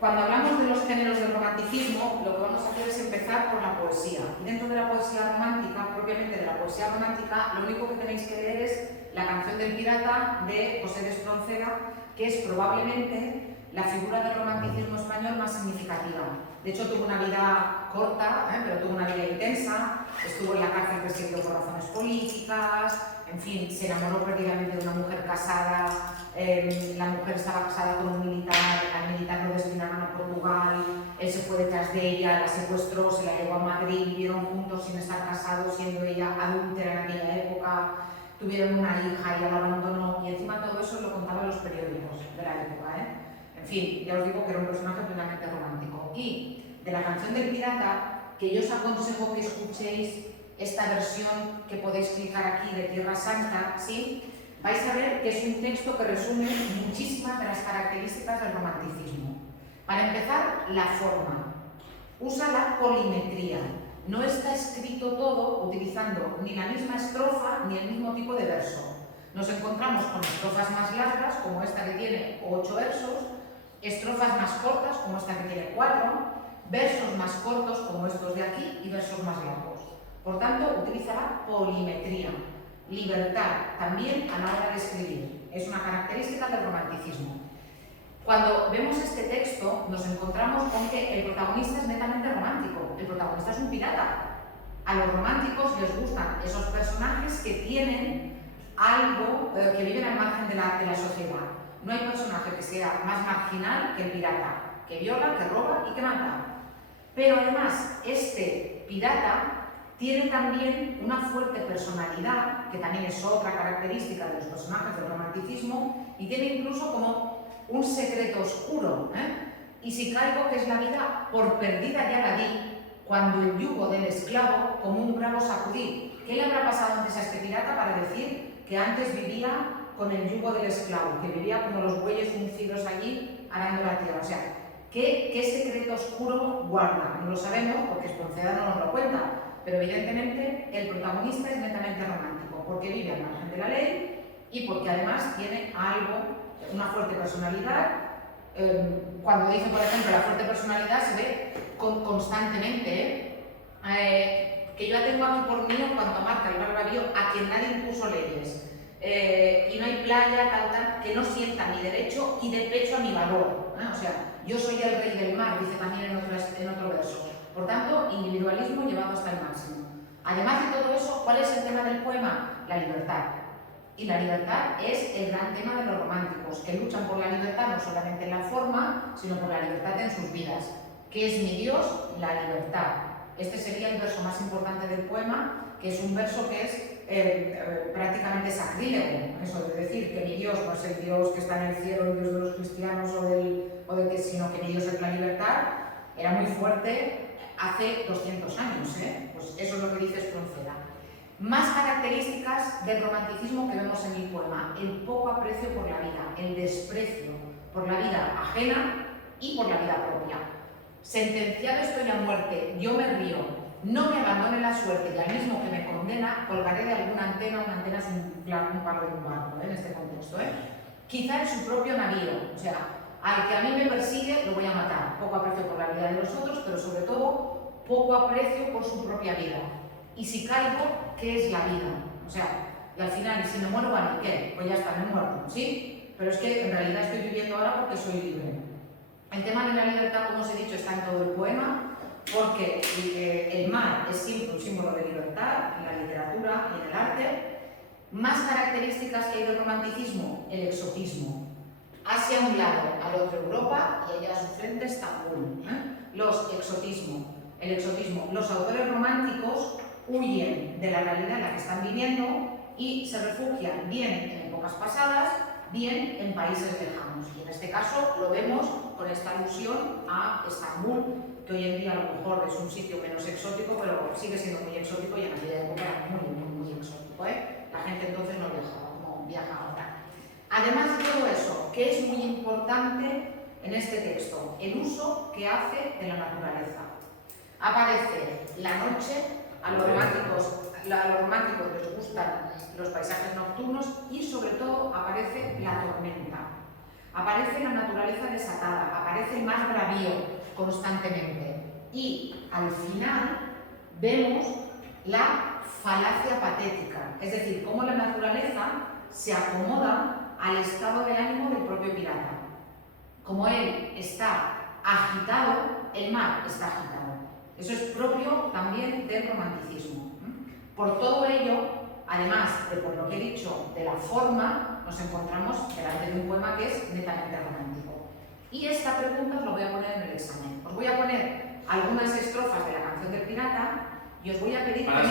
Cuando hablamos de los géneros del romanticismo, lo que vamos a hacer es empezar por la poesía. Y dentro de la poesía romántica, propiamente de la poesía romántica, lo único que tenéis que leer es La canción del pirata de José de Espronceda, que es probablemente la figura del romanticismo español más significativa. De hecho, tuvo una vida corta, pero tuvo una vida intensa. Estuvo en la cárcel perseguido por razones políticas, en fin, se enamoró prácticamente de una mujer casada. La mujer estaba casada con un militar, al militar lo destinaron a Portugal, él se fue detrás de ella, la secuestró, se la llevó a Madrid, vivieron juntos sin estar casados, siendo ella adúltera en aquella época, tuvieron una hija y ella la abandonó, y encima todo eso lo contaban los periódicos de la época. En fin, ya os digo que era un personaje plenamente romántico. Y de La canción del pirata, que yo os aconsejo que escuchéis esta versión que podéis clicar aquí de Tierra Santa, ¿sí? Vais a ver que es un texto que resume muchísimas de las características del romanticismo. Para empezar, la forma. Usa la polimetría. No está escrito todo utilizando ni la misma estrofa ni el mismo tipo de verso. Nos encontramos con estrofas más largas, como esta que tiene 8 versos, estrofas más cortas, como esta que tiene 4, versos más cortos, como estos de aquí, y versos más largos. Por tanto, utiliza la polimetría. Libertad, también a la hora de escribir. Es una característica del romanticismo. Cuando vemos este texto, nos encontramos con que el protagonista es netamente romántico. El protagonista es un pirata. A los románticos les gustan esos personajes que tienen algo, que viven al margen de la sociedad. No hay personaje que sea más marginal que el pirata, que viola, que roba y que mata. Pero además, este pirata tiene también una fuerte personalidad, que también es otra característica de los personajes del romanticismo, y tiene incluso como un secreto oscuro. Y si caigo que es la vida, por perdida ya la di, cuando el yugo del esclavo como un bravo sacudí. ¿Qué le habrá pasado antes a este pirata para decir que antes vivía con el yugo del esclavo, que vivía como los bueyes uncidos allí arando la tierra? O sea, ¿qué secreto oscuro guarda? No lo sabemos porque Espronceda no nos lo cuenta. Pero evidentemente el protagonista es netamente romántico, porque vive al margen de la ley y porque además tiene algo, una fuerte personalidad. Cuando dice, por ejemplo, la fuerte personalidad se ve constantemente, que yo la tengo aquí por mí en cuanto a Marta, el barbavío, a quien nadie impuso leyes. Y no hay playa, tal, que no sienta mi derecho y de pecho a mi valor. O sea, yo soy el rey del mar, dice también en otro verso. Por tanto, individualismo llevado hasta el máximo. Además de todo eso, ¿cuál es el tema del poema? La libertad. Y la libertad es el gran tema de los románticos, que luchan por la libertad no solamente en la forma, sino por la libertad en sus vidas. ¿Qué es mi Dios? La libertad. Este sería el verso más importante del poema, que es un verso que es prácticamente sacrílego. Eso de decir que mi Dios no es el Dios que está en el cielo, el Dios de los cristianos sino que mi Dios es la libertad, era muy fuerte hace 200 años, Pues eso es lo que dice Espronceda. Más características del romanticismo que vemos en el poema: el poco aprecio por la vida, el desprecio por la vida ajena y por la vida propia. Sentenciado estoy a muerte, yo me río, no me abandone la suerte y al mismo que me condena, colgaré de alguna antena, una antena es un palo de un barco, en este contexto, Quizá en su propio navío, o sea, al que a mí me persigue lo voy a matar. Poco aprecio por la vida de los otros, pero sobre todo poco aprecio por su propia vida. Y si caigo, ¿qué es la vida? O sea, y al final, si me muero, ¿vale? ¿Qué? Pues ya está, me muero, ¿sí? Pero es que en realidad estoy viviendo ahora porque soy libre. El tema de la libertad, como os he dicho, está en todo el poema, porque el mar es siempre un símbolo de libertad en la literatura y en el arte. Más características que hay del romanticismo: el exotismo. Asia a un lado, al otro Europa y allá a su frente Estambul. Los exotismos. El exotismo. Los autores románticos huyen de la realidad en la que están viviendo y se refugian bien en épocas pasadas, bien en países lejanos. Y en este caso lo vemos con esta alusión a Estambul, que hoy en día a lo mejor es un sitio menos exótico, pero sigue siendo muy exótico y en aquella época era muy exótico. La gente entonces no viajaba como viaja ahora. Además de todo eso, ¿qué es muy importante en este texto? El uso que hace de la naturaleza. Aparece la noche, a los románticos les gustan los paisajes nocturnos y sobre todo aparece la tormenta. aparece la naturaleza desatada, aparece el más bravío constantemente. Y al final vemos la falacia patética, es decir, cómo la naturaleza se acomoda al estado del ánimo del propio pirata. Como él está agitado, el mar está agitado. Eso es propio también del romanticismo. Por todo ello, además de por lo que he dicho de la forma, nos encontramos delante de un poema que es netamente romántico. Y esta pregunta os lo voy a poner en el examen. Os voy a poner algunas estrofas de la canción del pirata y os voy a pedir que me...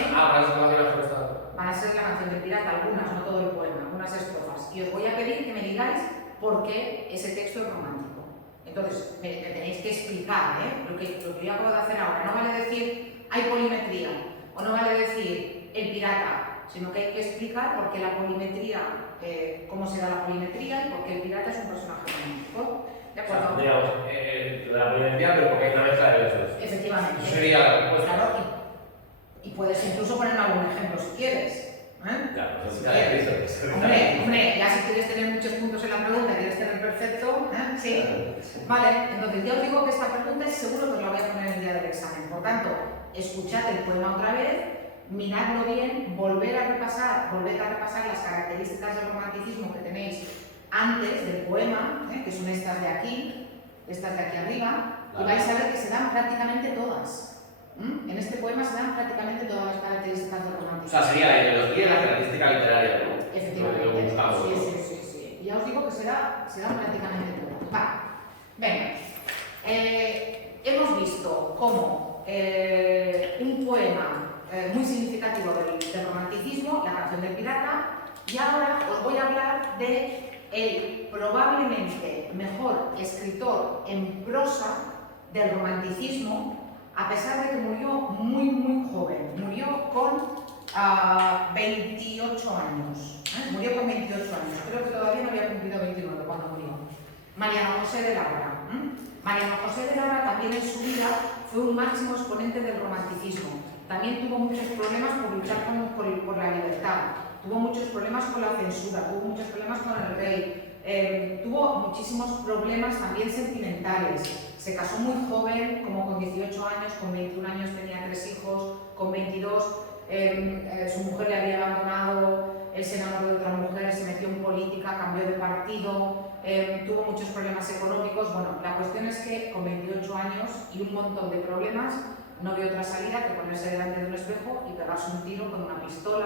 Van a ser la canción del pirata, algunas, no todo el poema, algunas estrofas. Y os voy a pedir que me digáis por qué ese texto es romántico. Entonces, me tenéis que explicar lo que yo acabo de hacer ahora. No vale decir hay polimetría, o no vale decir el pirata, sino que hay que explicar por qué la polimetría, cómo se da la polimetría y por qué el pirata es un personaje romántico. ¿De acuerdo? O sea, digamos, la polimetría, pero porque hay una mezcla de versos. Efectivamente. Eso sería la respuesta. Claro, y puedes incluso poner algún ejemplo si quieres. Claro, eso sí que hay visto. Hombre, ya si quieres tener muchos puntos en la pregunta, quieres tener perfecto, ¿sí? Vale, entonces yo os digo que esta pregunta es seguro que os la voy a poner el día del examen. Por tanto, escuchad el poema otra vez, miradlo bien, volved a repasar las características del romanticismo que tenéis antes del poema, que son estas de aquí arriba, y vais a ver que se dan prácticamente todas. En este poema se dan prácticamente todas las características del romanticismo. O sea, sería la ideología y la característica literaria, ¿no? Efectivamente. Lo que buscamos. Sí. Ya os digo que se dan prácticamente todas. Vale. Venga. Hemos visto cómo un poema muy significativo del romanticismo, la canción del pirata, y ahora os voy a hablar de el probablemente mejor escritor en prosa del romanticismo, a pesar de que murió muy joven, murió con 28 años. Murió con 28 años, creo que todavía no había cumplido 29 cuando murió. Mariano José de Larra. Mariano José de Larra también en su vida fue un máximo exponente del romanticismo. También tuvo muchos problemas por luchar por la libertad, tuvo muchos problemas con la censura, tuvo muchos problemas con el rey, tuvo muchísimos problemas también sentimentales. Se casó muy joven, como con 18 años, con 21 años tenía 3 hijos, con 22 su mujer le había abandonado, él se enamoró de otra mujer, se metió en política, cambió de partido, tuvo muchos problemas económicos. Bueno, la cuestión es que con 28 años y un montón de problemas no vio otra salida que ponerse delante de un espejo y pegarse un tiro con una pistola.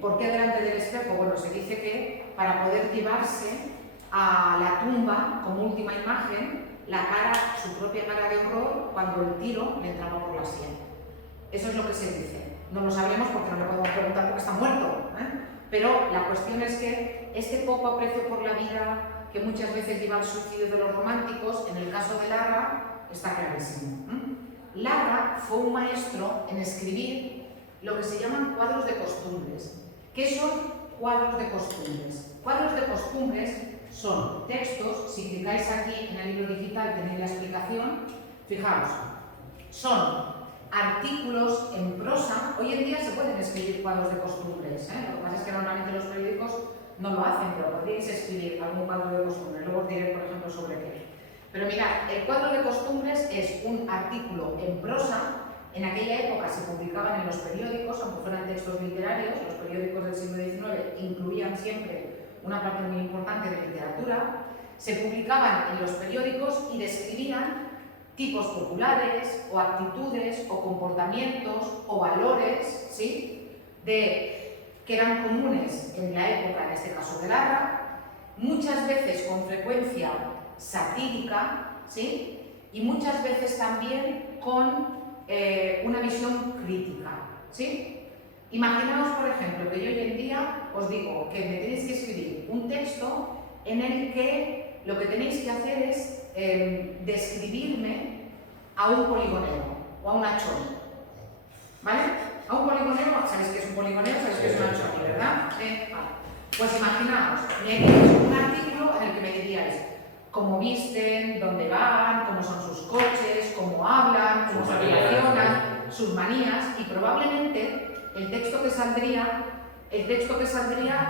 ¿Por qué delante del espejo? Bueno, se dice que para poder llevarse a la tumba como última imagen su propia cara de horror cuando el tiro le entraba por la sien. Eso es lo que se dice. No lo sabemos porque no le podemos preguntar porque está muerto. Pero la cuestión es que este poco aprecio por la vida que muchas veces lleva al suicidio de los románticos, en el caso de Larra, está clarísimo. Larra fue un maestro en escribir lo que se llaman cuadros de costumbres. ¿Qué son cuadros de costumbres? Cuadros de costumbres son textos, si clicáis aquí en el libro digital tenéis la explicación, fijaos, son artículos en prosa. Hoy en día se pueden escribir cuadros de costumbres, lo que pasa es que normalmente los periódicos no lo hacen, pero podríais escribir algún cuadro de costumbres, luego os diré por ejemplo sobre qué. Pero mirad, el cuadro de costumbres es un artículo en prosa. En aquella época se publicaban en los periódicos, aunque fueran textos literarios, los periódicos del siglo XIX incluían siempre una parte muy importante de literatura, se publicaban en los periódicos y describían tipos populares o actitudes o comportamientos o valores, ¿sí?, que eran comunes en la época, en este caso de Larra, muchas veces con frecuencia satírica, ¿sí?, y muchas veces también con una visión crítica, ¿sí? Imaginaos, por ejemplo, que yo hoy en día os digo que me tenéis que escribir un texto en el que lo que tenéis que hacer es describirme a un poligonero o a una choni, ¿vale? A un poligonero, ¿sabéis qué es un poligonero? ¿Sabéis qué es una choni, verdad? Vale. Pues imaginaos, me haríais un artículo en el que me diríais cómo visten, dónde van, cómo son sus coches, cómo hablan, cómo se relacionan, sus manías, y probablemente el texto que saldría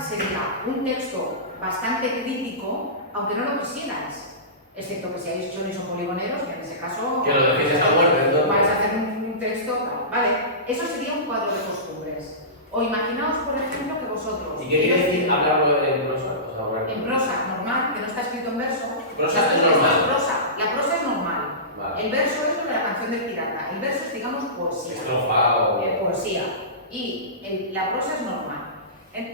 sería un texto bastante crítico aunque no lo quisierais, excepto que seáis chonis o poligoneros, que en ese caso Que lo dejéis esta muerte, entonces. vais a hacer un texto, vale, eso sería un cuadro de costumbres. O imaginaos, por ejemplo, que vosotros... ¿Y qué quiere decir hablarlo en prosa? O sea, bueno, en prosa, normal, que no está escrito en verso. Prosa es normal. La prosa es normal. Vale. El verso es lo de la canción del pirata. El verso es, digamos, poesía. Estrofa o... Poesía. Y la prosa es normal.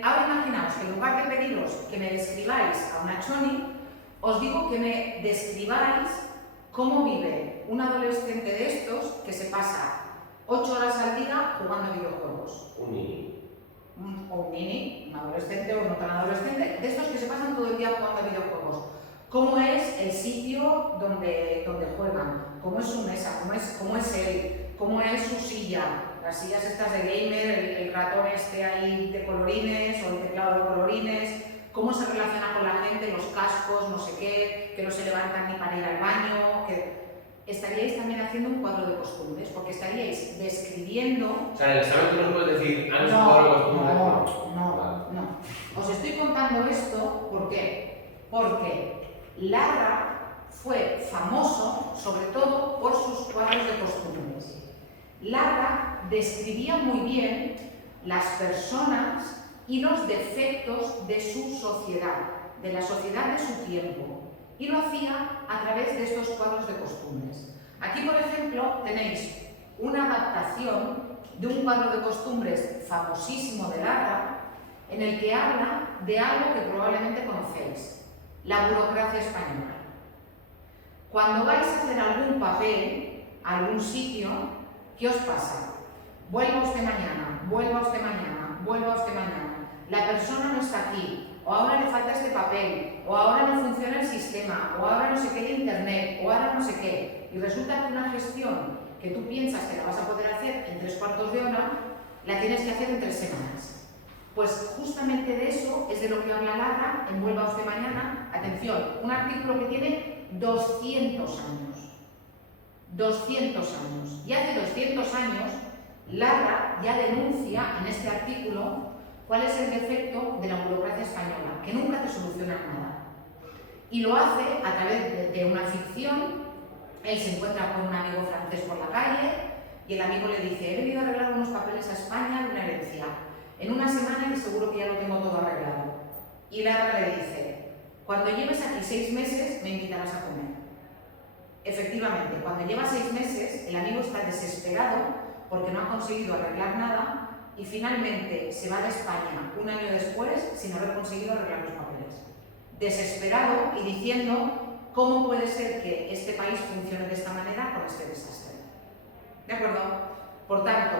Ahora imaginaos que en lugar de pediros que me describáis a una choni, os digo que me describáis cómo vive un adolescente de estos que se pasa 8 horas al día jugando a videojuegos. Un nini. O un nini, un adolescente o no tan adolescente, de estos que se pasan todo el día jugando a videojuegos. ¿Cómo es el sitio donde juegan? ¿Cómo es su mesa? ¿Cómo es él? ¿Cómo es su silla? Las sillas estas de gamer, el ratón este ahí de colorines o el teclado de colorines. ¿Cómo se relaciona con la gente? Los cascos, no sé qué, que no se levantan ni para ir al baño. Que estaríais también haciendo un cuadro de costumbres, porque estaríais describiendo... O sea, en el examen tú nos puedes decir, han hecho un cuadro de costumbres. No. Os estoy contando esto, ¿por qué? Porque Larra fue famoso, sobre todo, por sus cuadros de costumbres. Larra describía muy bien las personas y los defectos de su sociedad, de la sociedad de su tiempo, y lo hacía a través de estos cuadros de costumbres. Aquí, por ejemplo, tenéis una adaptación de un cuadro de costumbres famosísimo de Larra, en el que habla de algo que probablemente conocéis, la burocracia española. Cuando vais a hacer algún papel a algún sitio, ¿qué os pasa? Vuelva usted mañana, vuelva usted mañana, vuelva usted mañana. La persona no está aquí, o ahora le falta este papel, o ahora no funciona el sistema, o ahora no sé qué de internet, o ahora no sé qué. Y resulta que una gestión que tú piensas que la vas a poder hacer en 3/4 de hora, la tienes que hacer en 3 semanas. Pues justamente de eso es de lo que habla Larra en Vuelva usted mañana. Atención, un artículo que tiene 200 años. 200 años. Y hace 200 años, Larra ya denuncia en este artículo cuál es el defecto de la burocracia española, que nunca te soluciona nada. Y lo hace a través de una ficción. Él se encuentra con un amigo francés por la calle y el amigo le dice: he venido a arreglar unos papeles a España de una herencia. En una semana y seguro que ya lo tengo todo arreglado. Y Larra le dice: cuando lleves aquí 6 meses me invitarás a comer. Efectivamente, cuando lleva 6 meses, el amigo está desesperado porque no ha conseguido arreglar nada y finalmente se va de España un año después sin haber conseguido arreglar los papeles. Desesperado y diciendo: ¿cómo puede ser que este país funcione de esta manera con este desastre? ¿De acuerdo? Por tanto,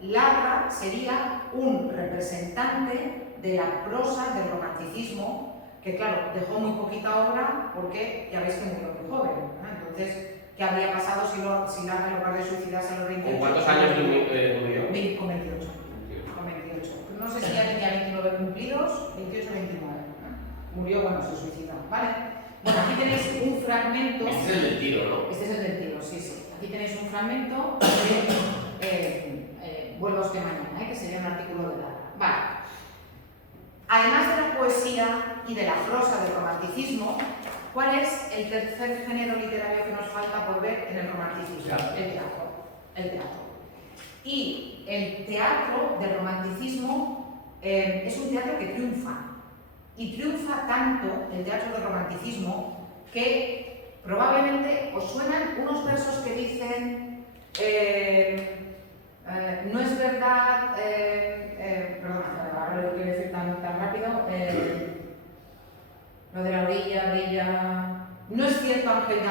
Larra sería un representante de la prosa del romanticismo, que claro, dejó muy poquita obra porque ya veis que murió muy joven, ¿no? Entonces, ¿qué habría pasado si Larra, en lugar de suicidarse a los 28? ¿Con cuántos años murió? Con 28. Con 28. No sé si ya tenía 29 cumplidos, 28 o 29. ¿no? Murió cuando se suicidó, ¿vale? Bueno, aquí tenéis un fragmento... Este es el del tiro, ¿no? Este es el del tiro, sí. Aquí tenéis un fragmento de Vuelva usted mañana, que sería un artículo de Larra. Vale. Además de la poesía y de la prosa del romanticismo, ¿cuál es el tercer género literario que nos falta por ver en el romanticismo? El teatro. El teatro. Y el teatro del romanticismo es un teatro que triunfa. Y triunfa tanto el teatro del romanticismo que probablemente os suenan unos versos que dicen no es verdad, perdona, ahora lo quiero decir tan rápido, lo de la orilla, no es cierto ángel de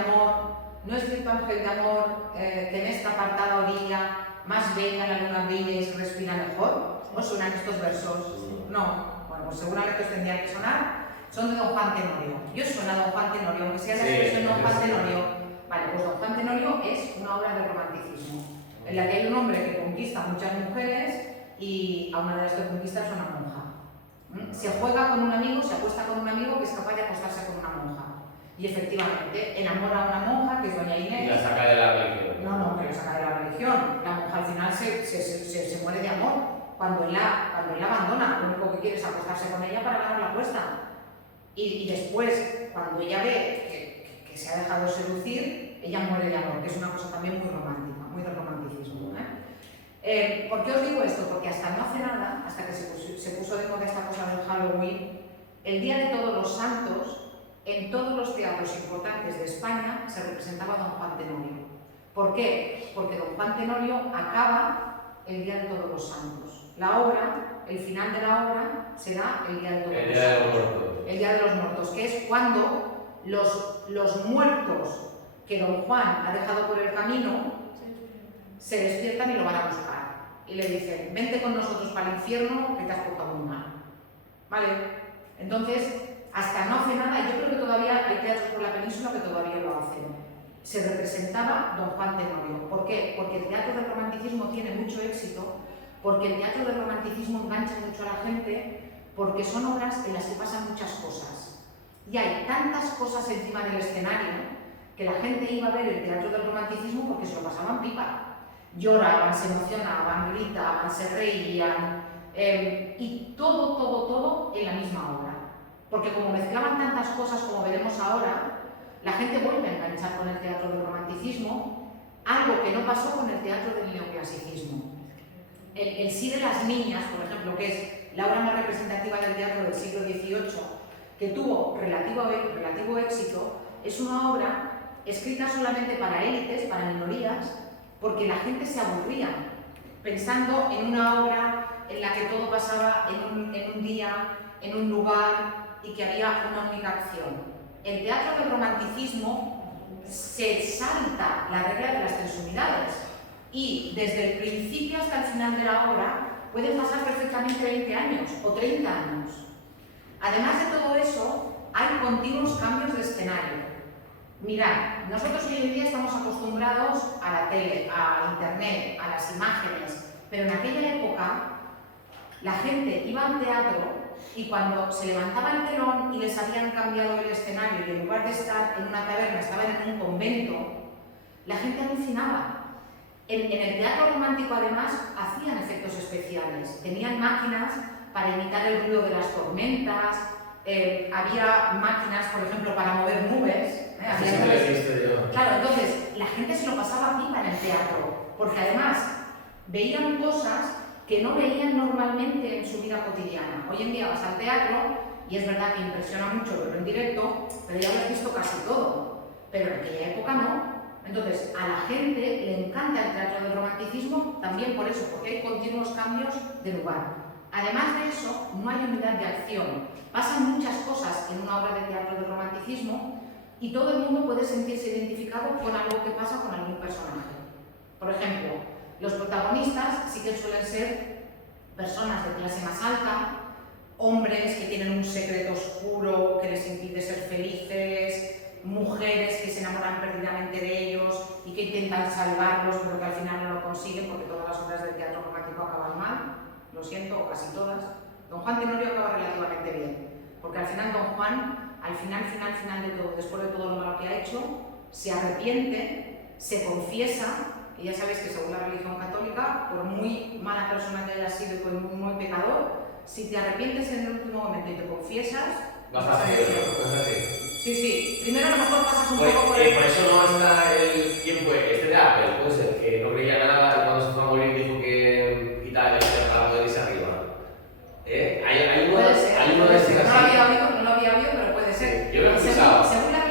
amor, que en esta apartada orilla más bella la luna brilla y se respira mejor. ¿Os suenan estos versos? No, bueno, pues seguramente os tendrían que sonar. Son de Don Juan Tenorio. ¿Y os suena Don Juan Tenorio? Aunque sea la expresión Don Juan Tenorio. Vale, pues Don Juan Tenorio es una obra de romanticismo, en la que hay un hombre que conquista a muchas mujeres y a una de las que conquista es una monja. Se juega con un amigo, se acuesta con un amigo que es capaz de acostarse con una monja. Y efectivamente, enamora a una monja que es doña Inés. Y la saca de la religión. No, que la saca de la religión. La monja al final se muere de amor cuando él la abandona. Lo único que quiere es acostarse con ella para ganar la apuesta. Y después, cuando ella ve que se ha dejado seducir, ella muere de amor, que es una cosa también muy romántica, muy de romanticismo. ¿Por qué os digo esto? Porque hasta no hace nada, hasta que se puso de moda esta cosa del Halloween, el Día de Todos los Santos, en todos los teatros importantes de España se representaba Don Juan Tenorio. ¿Por qué? Porque Don Juan Tenorio acaba el Día de Todos los Santos. La obra, el final de la obra, será el Día de Todos los Santos. El Día de los Muertos, que es cuando los muertos que Don Juan ha dejado por el camino se despiertan y lo van a buscar. Y le dicen, vente con nosotros para el infierno que te has portado muy mal. ¿Vale? Entonces, hasta no hace nada, yo creo que todavía hay teatros por la península que todavía lo hacen. Se representaba Don Juan Tenorio. ¿Por qué? Porque el teatro del romanticismo tiene mucho éxito, porque el teatro del romanticismo engancha mucho a la gente, porque son obras en las que pasan muchas cosas. Y hay tantas cosas encima del escenario que la gente iba a ver el teatro del romanticismo porque se lo pasaban pipa. Lloraban, se emocionaban, gritaban, se reían, y todo en la misma obra. Porque como mezclaban tantas cosas como veremos ahora, la gente vuelve a enganchar con el teatro del romanticismo, algo que no pasó con el teatro del neoclasicismo. El Sí de las Niñas, por ejemplo, que es la obra más representativa del teatro del siglo XVIII, que tuvo relativo éxito, es una obra escrita solamente para élites, para minorías, porque la gente se aburría pensando en una obra en la que todo pasaba en un día, en un lugar y que había una única acción. El teatro del romanticismo se salta la regla de las 3 unidades y desde el principio hasta el final de la obra pueden pasar perfectamente 20 años o 30 años. Además de todo eso, hay continuos cambios de escenario. Mirad, nosotros hoy en día estamos acostumbrados a la tele, a internet, a las imágenes, pero en aquella época la gente iba al teatro y cuando se levantaba el telón y les habían cambiado el escenario y en lugar de estar en una taberna estaban en un convento, la gente alucinaba. En el teatro romántico además hacían efectos especiales, tenían máquinas para imitar el ruido de las tormentas, había máquinas, por ejemplo, para mover nubes. Claro, entonces la gente se lo pasaba pipa en el teatro, porque además veían cosas que no veían normalmente en su vida cotidiana. Hoy en día vas al teatro y es verdad que impresiona mucho verlo en directo, pero ya lo has visto casi todo. Pero en aquella época no. Entonces, a la gente le encanta el teatro del romanticismo también por eso, porque hay continuos cambios de lugar. Además de eso, no hay unidad de acción. Pasan muchas cosas en una obra de teatro del romanticismo y todo el mundo puede sentirse identificado con algo que pasa con algún personaje. Por ejemplo, los protagonistas sí que suelen ser personas de clase más alta, hombres que tienen un secreto oscuro que les impide ser felices, mujeres que se enamoran perdidamente de ellos y que intentan salvarlos pero que al final no lo consiguen porque todas las obras del teatro romántico acaban mal, lo siento, o casi todas. Don Juan Tenorio acaba relativamente bien, porque al final Don Juan, al final de todo, después de todo lo malo que ha hecho, se arrepiente, se confiesa, y ya sabéis que según la religión católica, por muy mala persona que hayas sido y por muy pecador, si te arrepientes en el último momento y te confiesas, vas a hacer así. Sí. Primero a lo mejor pasas un Pues, poco por por eso no está el... ¿Quién fue? Este de Apple, puede ser, que no creía nada y cuando se fue a morir dijo que quitaba el dinero para poder irse arriba. Hay uno de estos así. No lo había oído, pero puede ser. Yo lo he escuchado. Según la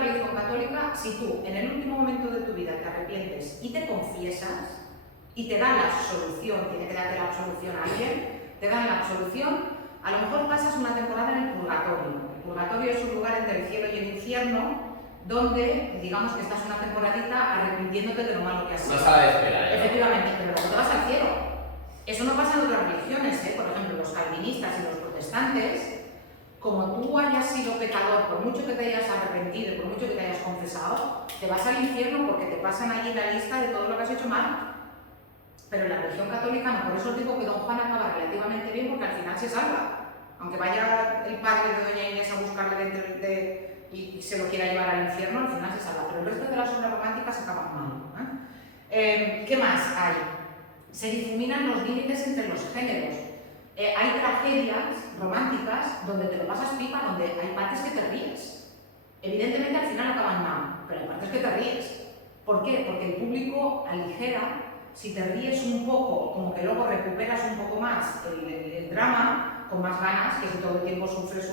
religión católica, si tú en el último momento de tu vida te arrepientes y te confiesas y te dan la absolución, tiene que darte la absolución a alguien, te dan la absolución, a lo mejor pasas una temporada en el purgatorio. El purgatorio es un lugar entre el cielo y el infierno donde, digamos que estás una temporadita arrepintiéndote de lo malo que has hecho. No sala de espera, Efectivamente, pero luego te vas al cielo. Eso no pasa en otras religiones, por ejemplo, los calvinistas y los protestantes, como tú hayas sido pecador, por mucho que te hayas arrepentido, por mucho que te hayas confesado, te vas al infierno porque te pasan allí la lista de todo lo que has hecho mal. Pero la religión católica no, por eso os digo que Don Juan acaba relativamente bien porque al final se salva. Aunque vaya el padre de Doña Inés a buscarle y se lo quiera llevar al infierno, al final se salva. Pero el resto de las obras románticas acaban mal. ¿Qué más hay? Se difuminan los límites entre los géneros. Hay tragedias románticas donde te lo pasas pipa, donde hay partes que te ríes. Evidentemente al final acaban mal, pero hay partes que te ríes. ¿Por qué? Porque el público aligera. Si te ríes un poco, como que luego recuperas un poco más el drama, con más ganas que si todo el tiempo sufres.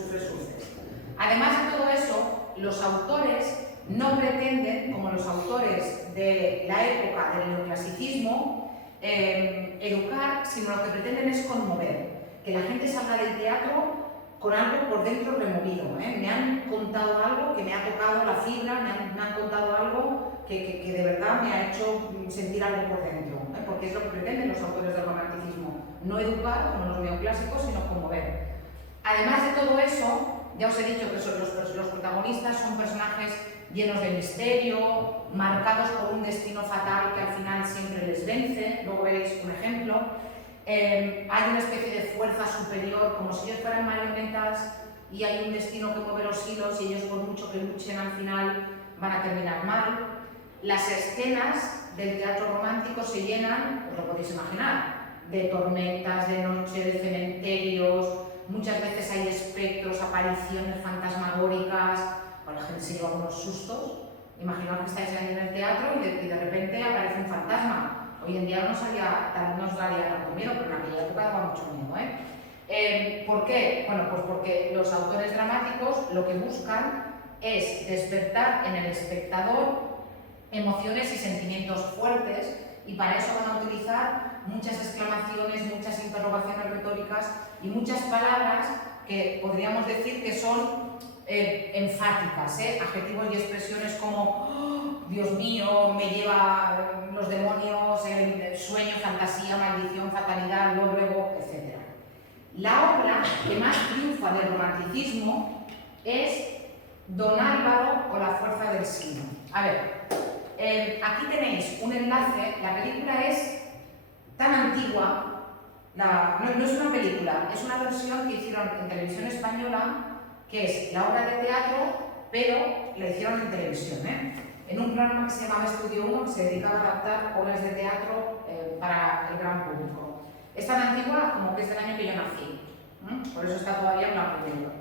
Además de todo eso, los autores no pretenden, como los autores de la época del neoclasicismo, educar, sino lo que pretenden es conmover, que la gente salga del teatro con algo por dentro removido. Me han contado algo que me ha tocado la fibra, me han contado algo que de verdad me ha hecho sentir algo por dentro, porque es lo que pretenden los autores del romanticismo, no educar como los neoclásicos, sino conmover. Además de todo eso, ya os he dicho que los protagonistas son personajes llenos de misterio, marcados por un destino fatal que al final siempre les vence. Luego veréis un ejemplo. Hay una especie de fuerza superior, como si ellos fueran marionetas y hay un destino que mueve los hilos y ellos por mucho que luchen al final van a terminar mal. Las escenas del teatro romántico se llenan, os lo podéis imaginar, de tormentas, de noche, de cementerios, muchas veces hay espectros, apariciones fantasmagóricas, la gente se lleva unos sustos. Imaginaos que estáis ahí en el teatro y de repente aparece un fantasma. Hoy en día no nos daría tanto miedo, pero en aquella época daba mucho miedo. ¿Por qué? Bueno, pues porque los autores dramáticos lo que buscan es despertar en el espectador emociones y sentimientos fuertes, y para eso van a utilizar muchas exclamaciones, muchas interrogaciones retóricas y muchas palabras que podríamos decir que son enfáticas, adjetivos y expresiones como "Oh, Dios mío, me lleva los demonios, sueño, fantasía, maldición, fatalidad, lóbrego", etc. La obra que más triunfa del romanticismo es Don Álvaro o la fuerza del signo. A ver, aquí tenéis un enlace. La película es tan antigua, no es una película, es una versión que hicieron en televisión española, que es la obra de teatro, pero la hicieron en televisión, en un programa que se llamaba Estudio 1, que se dedicaba a adaptar obras de teatro para el gran público. Es tan antigua como que es del año que yo nací, por eso está todavía en blanco y negro.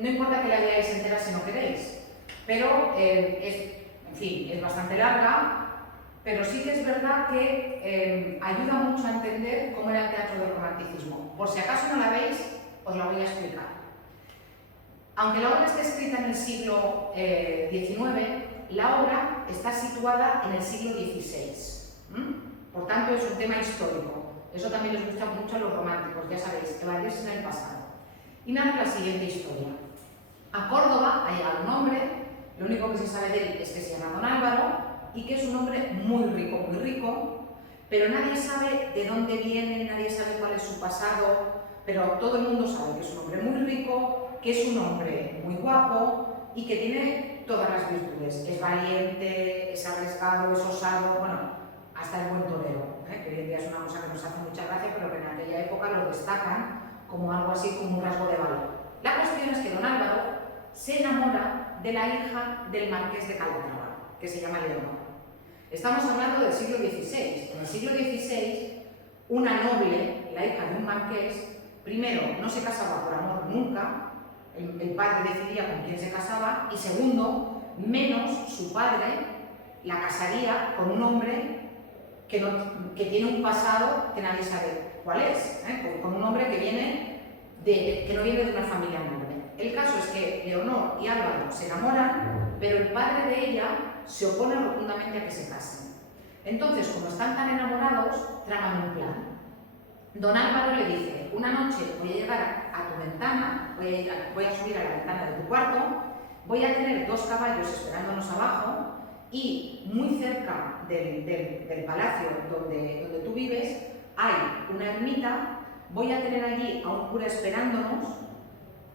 No importa que la veáis entera si no queréis, pero en fin, es bastante larga, pero sí que es verdad que ayuda mucho a entender cómo era el teatro del romanticismo. Por si acaso no la veis, os la voy a explicar. Aunque la obra esté escrita en el siglo XIX, la obra está situada en el siglo XVI. Por tanto, es un tema histórico. Eso también les gusta mucho a los románticos, ya sabéis, evadirse en el pasado. Y narra la siguiente historia. A Córdoba ha llegado un hombre, lo único que se sabe de él es que se llama Don Álvaro y que es un hombre muy rico, pero nadie sabe de dónde viene, nadie sabe cuál es su pasado, pero todo el mundo sabe que es un hombre muy rico, que es un hombre muy guapo y que tiene todas las virtudes. Es valiente, es arriesgado, es osado, bueno, hasta el buen torero, que hoy en día es una cosa que nos hace mucha gracia, pero que en aquella época lo destacan como algo así, como un rasgo de valor. La cuestión es que Don Álvaro se enamora de la hija del marqués de Calatrava, que se llama Leonor. Estamos hablando del siglo XVI. En el siglo XVI, una noble, la hija de un marqués, primero, no se casaba por amor nunca, el padre decidía con quién se casaba, y segundo, menos su padre la casaría con un hombre que tiene un pasado que nadie sabe cuál es, con un hombre que no viene de una familia noble. El caso es que Leonor y Álvaro se enamoran, pero el padre de ella se opone rotundamente a que se casen. Entonces, como están tan enamorados, traman un plan. Don Álvaro le dice: una noche voy a llegar a tu ventana, voy a subir a la ventana de tu cuarto, voy a tener 2 caballos esperándonos abajo y muy cerca del palacio donde tú vives hay una ermita, voy a tener allí a un cura esperándonos,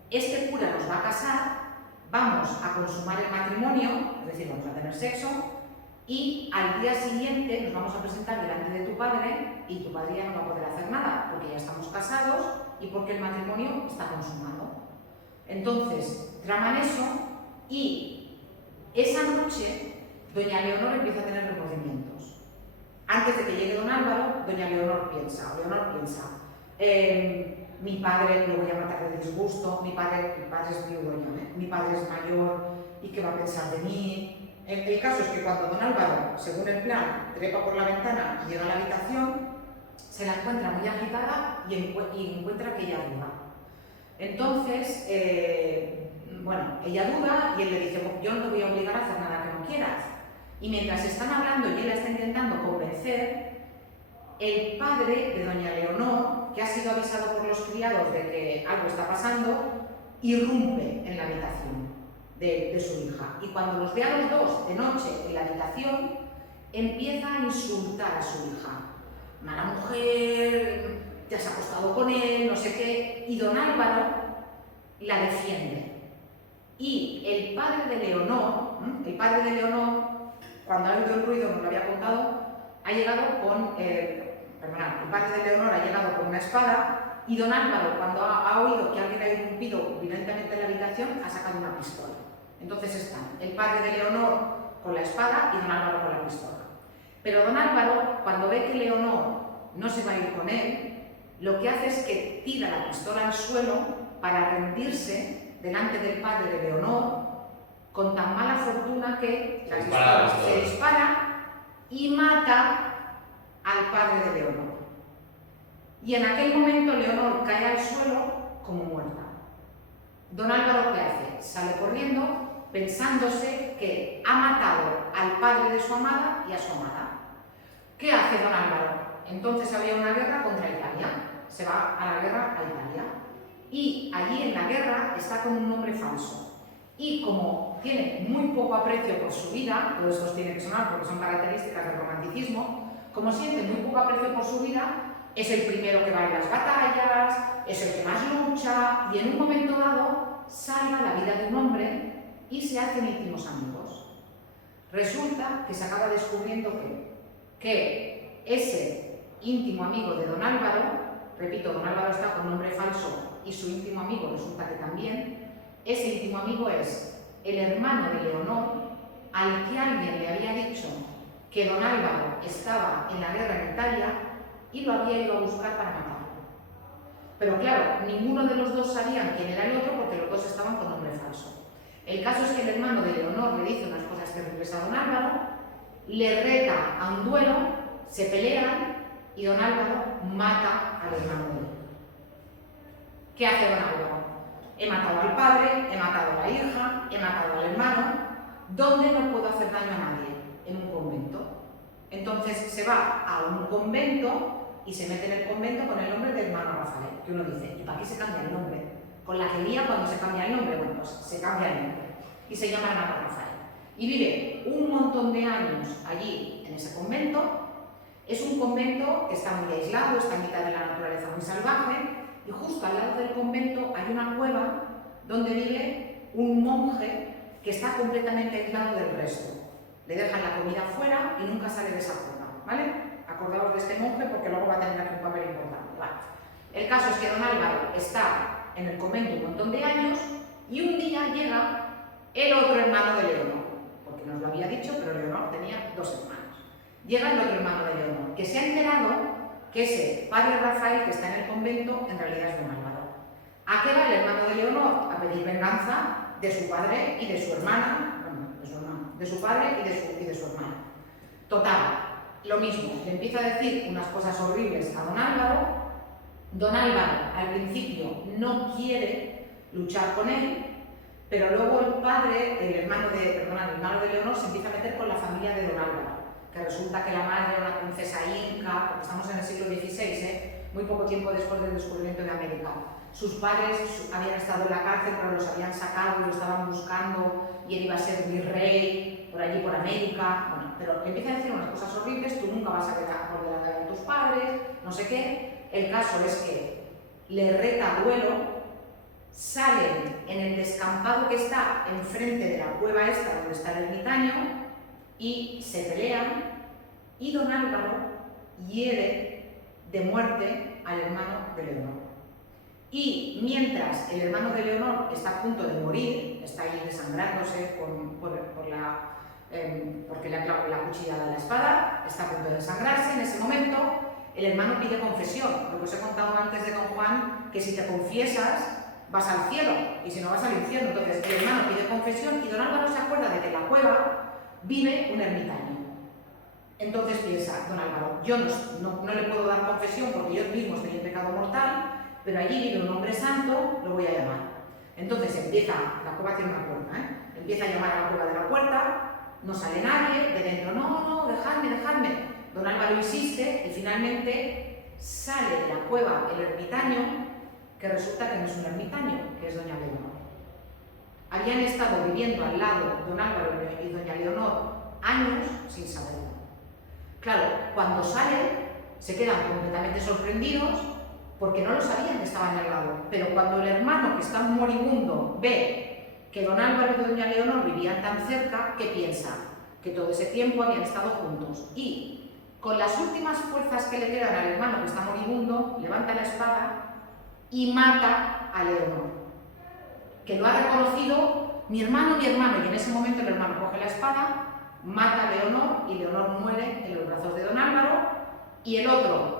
este cura nos va a casar, vamos a consumar el matrimonio, es decir, vamos a tener sexo, y al día siguiente nos vamos a presentar delante de tu padre y tu padre ya no va a poder hacer nada porque ya estamos casados y porque el matrimonio está consumado. Entonces, traman eso y esa noche doña Leonor empieza a tener remordimientos. Antes de que llegue Don Álvaro, doña Leonor piensa, mi padre lo voy a matar de disgusto, mi padre es viudo ya, mi padre es mayor y qué va a pensar de mí. El caso es que cuando don Álvaro, según el plan, trepa por la ventana y llega a la habitación, se la encuentra muy agitada y encuentra que ella duda. Entonces, bueno, ella duda y él le dice, yo no te voy a obligar a hacer nada que no quieras. Y mientras están hablando y él la está intentando convencer, el padre de doña Leonor, que ha sido avisado por los criados de que algo está pasando, irrumpe en la habitación de su hija. Y cuando los ve a los dos de noche en la habitación, empieza a insultar a su hija. Mala mujer, te has acostado con él, no sé qué. Y don Álvaro la defiende. Y el padre de Leonor, cuando ha oído el ruido, nos lo había contado, ha llegado con... el padre de Leonor ha llegado con una espada y don Álvaro, cuando ha oído que alguien ha irrumpido violentamente en la habitación, ha sacado una pistola. Entonces están el padre de Leonor con la espada y don Álvaro con la pistola. Pero don Álvaro, cuando ve que Leonor no se va a ir con él, lo que hace es que tira la pistola al suelo para rendirse delante del padre de Leonor, con tan mala fortuna que la pistola se dispara y mata al padre de Leonor. Y en aquel momento Leonor cae al suelo como muerta. Don Álvaro, ¿qué hace? Sale corriendo pensándose que ha matado al padre de su amada y a su amada. ¿Qué hace don Álvaro? Entonces había una guerra contra Italia. Se va a la guerra a Italia. Y allí en la guerra está con un nombre falso. Y como tiene muy poco aprecio por su vida, todo esto os tiene que sonar porque son características del romanticismo, como siente muy poco aprecio por su vida, es el primero que va en las batallas, es el que más lucha y en un momento dado salva la vida de un hombre y se hacen íntimos amigos. Resulta que se acaba descubriendo que ese íntimo amigo de don Álvaro, repito, don Álvaro está con nombre falso y su íntimo amigo resulta que también, ese íntimo amigo es el hermano de Leonor, al que alguien le había dicho que don Álvaro estaba en la guerra en Italia y lo había ido a buscar para matarlo. Pero claro, ninguno de los dos sabían quién era el otro porque los dos estaban con nombre falso. El caso es que el hermano de Leonor le dice unas cosas terribles a don Álvaro, le reta a un duelo, se pelean y don Álvaro mata al hermano de Leonor. ¿Qué hace don Álvaro? He matado al padre, he matado a la hija, he matado al hermano. ¿Dónde no puedo hacer daño a nadie? En un convento. Entonces se va a un convento y se mete en el convento con el nombre del hermano Rafael. Que uno dice, ¿y para qué se cambia el nombre? Con la que lía cuando se cambia el nombre, bueno, pues se cambia el nombre. Y se llama hermano Rafael. Y vive un montón de años allí, en ese convento. Es un convento que está muy aislado, está en mitad de la naturaleza muy salvaje. Y justo al lado del convento hay una cueva donde vive un monje que está completamente aislado del resto. Le dejan la comida fuera y nunca sale de esa cueva, ¿vale? Acordaos de este monje porque luego va a tener aquí un papel importante, ¿vale? El caso es que don Álvaro está en el convento un montón de años y un día llega el otro hermano de Leonor, porque nos lo había dicho, pero Leonor tenía dos hermanos. Llega el otro hermano de Leonor, que se ha enterado que ese padre Rafael que está en el convento en realidad es don Álvaro. ¿A qué va el hermano de Leonor? A pedir venganza de su padre y de su hermana, bueno, de su padre y de su hermana. Total, lo mismo, le empieza a decir unas cosas horribles a don Álvaro. Don Álvaro al principio no quiere luchar con él, pero luego el hermano de Leonor se empieza a meter con la familia de don Álvaro, que resulta que la madre era una princesa inca, porque estamos en el siglo XVI, muy poco tiempo después del descubrimiento de América. Sus padres habían estado en la cárcel, pero los habían sacado y lo estaban buscando, y él iba a ser virrey por allí, por América. Bueno, pero le empieza a decir unas cosas horribles, tú nunca vas a volver a ver a tus padres, no sé qué. El caso es que le reta a duelo, salen en el descampado que está enfrente de la cueva esta donde está el ermitaño y se pelean y don Álvaro hiere de muerte al hermano de Leonor. Y mientras el hermano de Leonor está a punto de morir, está ahí desangrándose porque le ha clavado la cuchilla de la espada, está a punto de desangrarse, en ese momento el hermano pide confesión. Lo que os he contado antes de don Juan, que si te confiesas vas al cielo y si no vas al infierno. Entonces el hermano pide confesión y don Álvaro se acuerda de que en la cueva vive un ermitaño. Entonces piensa don Álvaro, yo no le puedo dar confesión porque yo mismo estoy en pecado mortal, pero allí vive un hombre santo, lo voy a llamar. Entonces empieza, la cueva tiene una puerta, empieza a llamar a la cueva de la puerta, no sale nadie, de dentro, no, dejadme. Don Álvaro insiste y finalmente sale de la cueva el ermitaño, que resulta que no es un ermitaño, que es doña Leonor. Habían estado viviendo al lado don Álvaro y doña Leonor años sin saberlo. Claro, cuando salen se quedan completamente sorprendidos porque no lo sabían que estaban al lado, pero cuando el hermano que está moribundo ve que don Álvaro y doña Leonor vivían tan cerca, ¿qué piensa? Que todo ese tiempo habían estado juntos y con las últimas fuerzas que le quedan al hermano que está moribundo, levanta la espada y mata a Leonor, que lo ha reconocido mi hermano, y en ese momento el hermano coge la espada, mata a Leonor y Leonor muere en los brazos de don Álvaro, y el otro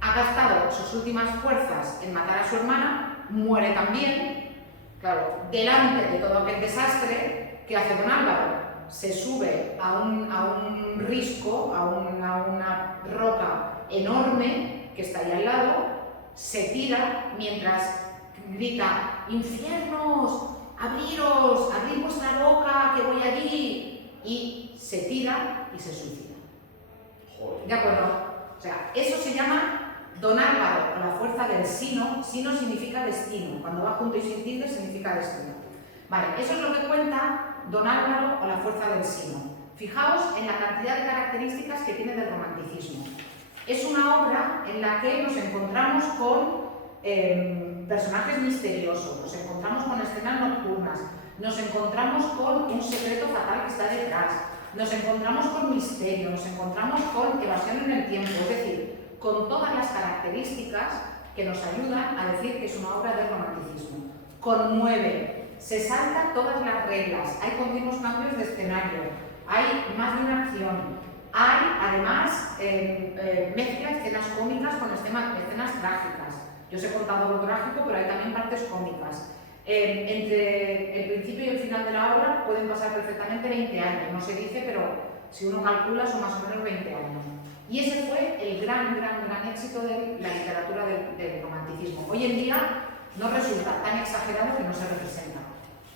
ha gastado sus últimas fuerzas en matar a su hermana, muere también. Claro, delante de todo aquel desastre, ¿qué hace don Álvaro? Se sube a un risco, a una roca enorme que está ahí al lado, se tira mientras grita, ¡infiernos! ¡Abriros! ¡Abrid vuestra boca, que voy allí! Y se tira y se suicida. Joder. ¿De acuerdo? O sea, eso se llama don Álvaro, o la fuerza del sino. Sino significa destino. Cuando va junto y sin tilde significa destino. Vale, eso es lo que cuenta don Álvaro o la fuerza del sino. Fijaos en la cantidad de características que tiene del romanticismo. Es una obra en la que nos encontramos con personajes misteriosos, nos encontramos con escenas nocturnas, nos encontramos con un secreto fatal que está detrás, nos encontramos con misterio, nos encontramos con evasión en el tiempo, es decir, con todas las características que nos ayudan a decir que es una obra de romanticismo. Conmueve, se salta todas las reglas, hay continuos cambios de escenario, hay más de una acción, hay además mezcla escenas cómicas con escenas trágicas. Yo os he contado lo trágico, pero hay también partes cómicas. Entre el principio y el final de la obra pueden pasar perfectamente 20 años, no se dice, pero si uno calcula son más o menos 20 años. Y ese fue el gran éxito de la literatura del romanticismo. Hoy en día no resulta tan exagerado que no se representa.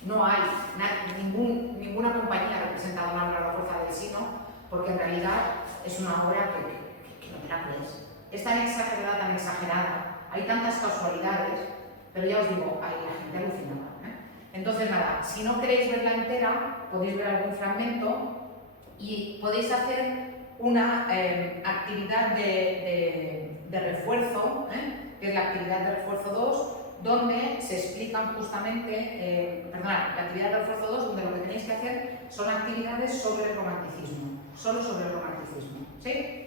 No hay ninguna compañía representada en la fuerza del sino, porque en realidad es una obra que no te la crees. Es tan exagerada, hay tantas casualidades, pero ya os digo, la gente alucinaba. Entonces nada, si no queréis verla entera, podéis ver algún fragmento y podéis hacer una actividad de refuerzo, que es la actividad de refuerzo 2, donde se explican justamente, la actividad de refuerzo 2, donde lo que tenéis que hacer son actividades sobre el romanticismo, solo sobre el romanticismo, ¿sí?